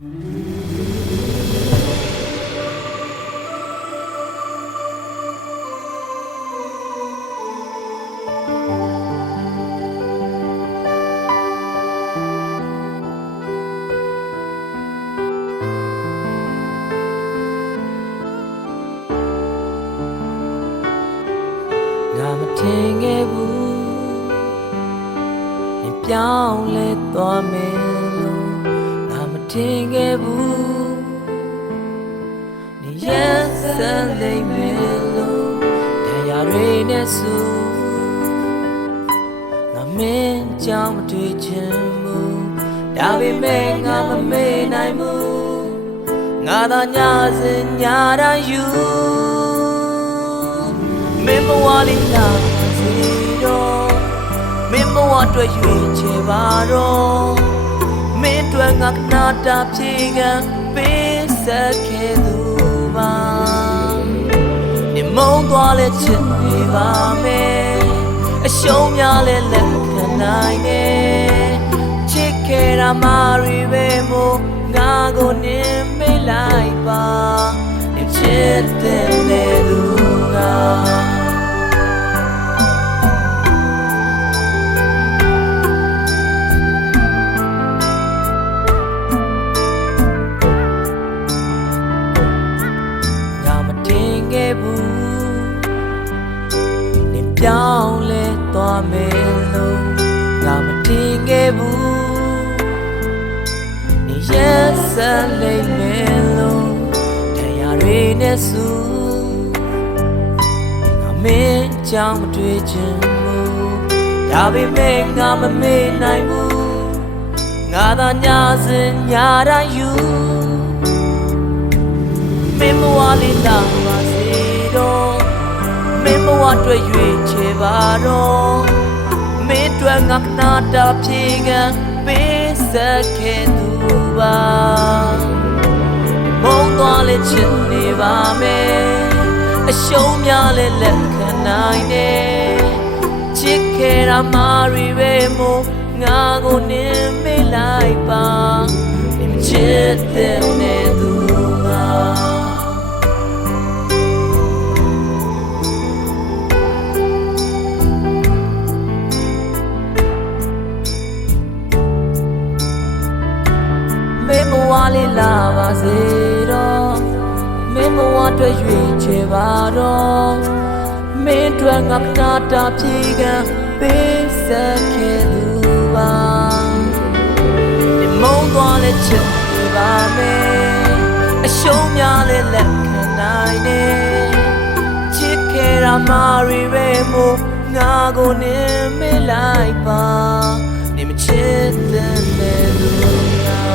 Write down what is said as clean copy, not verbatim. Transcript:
မထင်ခဲ့ဘူး你ပြောင်းလဲသွားမယ်လို့ငါမထင်ခဲ့ဘူး你ရက်စက်လိမ့်မယ်လို့တရားတွေနဲ့ဆိုငါမင်းကြောင့်မတွေ့ချင်ဘူးဒါပေမဲ့ငါမမေ့နိုင်ဘူးငါသာညစဉ်ညတိုင်းယူမင်းဘဝလေးလာစီတော့မင်းဘဝအတွက်ရွေးချယ်ပါတော့မင်းအတွက်ငါကနာတာဖြေခံပေးဆက်ခဲ့သူပါဒီမုံသွားလဲချစ်နေပါမယ်အရှုံးများလဲလက်ခံနိုင်တယ်ချစ်ခဲ့တာမရီပဲမို့ငါကိုနင်းမေးလိုက်ပါဒီချစ်တဲ့သူကပြောင်းလဲသွားမယ်လို့ငါမထင်ခဲ့ဘူး你ရက်စက်လိမ့်မယ်လို့တရားတွေနဲ့စုငါမင်းကြောင့်မတွေ့ချင်ဘူးဒါပေမဲ့ငါမမေ့နိုင်ဘူးငါသာညစဉ်ညတိုင်းယူမင်းဘဝလေးလာပါစေတော့မင်းဘဝအတွက်ရွေးချယ်ပါတော့မင်းအတွက်ငါကနာတာဖြေခံပေးဆက်ခဲ့သူပါမုံသွားလဲချစ်နေပါမယ်အရှုံးများလဲလက်ခံနိုင်တယ်ချစ်ခဲ့တာမရီပဲမို့ငါကိုနင်းမေးလိုက်ပါမင်းချစ်တဲ့သူကမင်းဘဝလေးလာပါစေတော့မင်းဘဝအတွက်ရွေးချယ်ပါတော့မင်းအတွက်ငါကနာတာဖြေခံပေးဆက်ခဲ့သူပါဒီမုံသွားလဲချစ်နေပါမယ်အရှုံးများလဲလက်ခံနိုင်တယ်ချစ်ခဲ့တာမရီပဲမို့ငါကိုနင်းမေးလိုက်ပါ你们ချစ်တဲ့သူက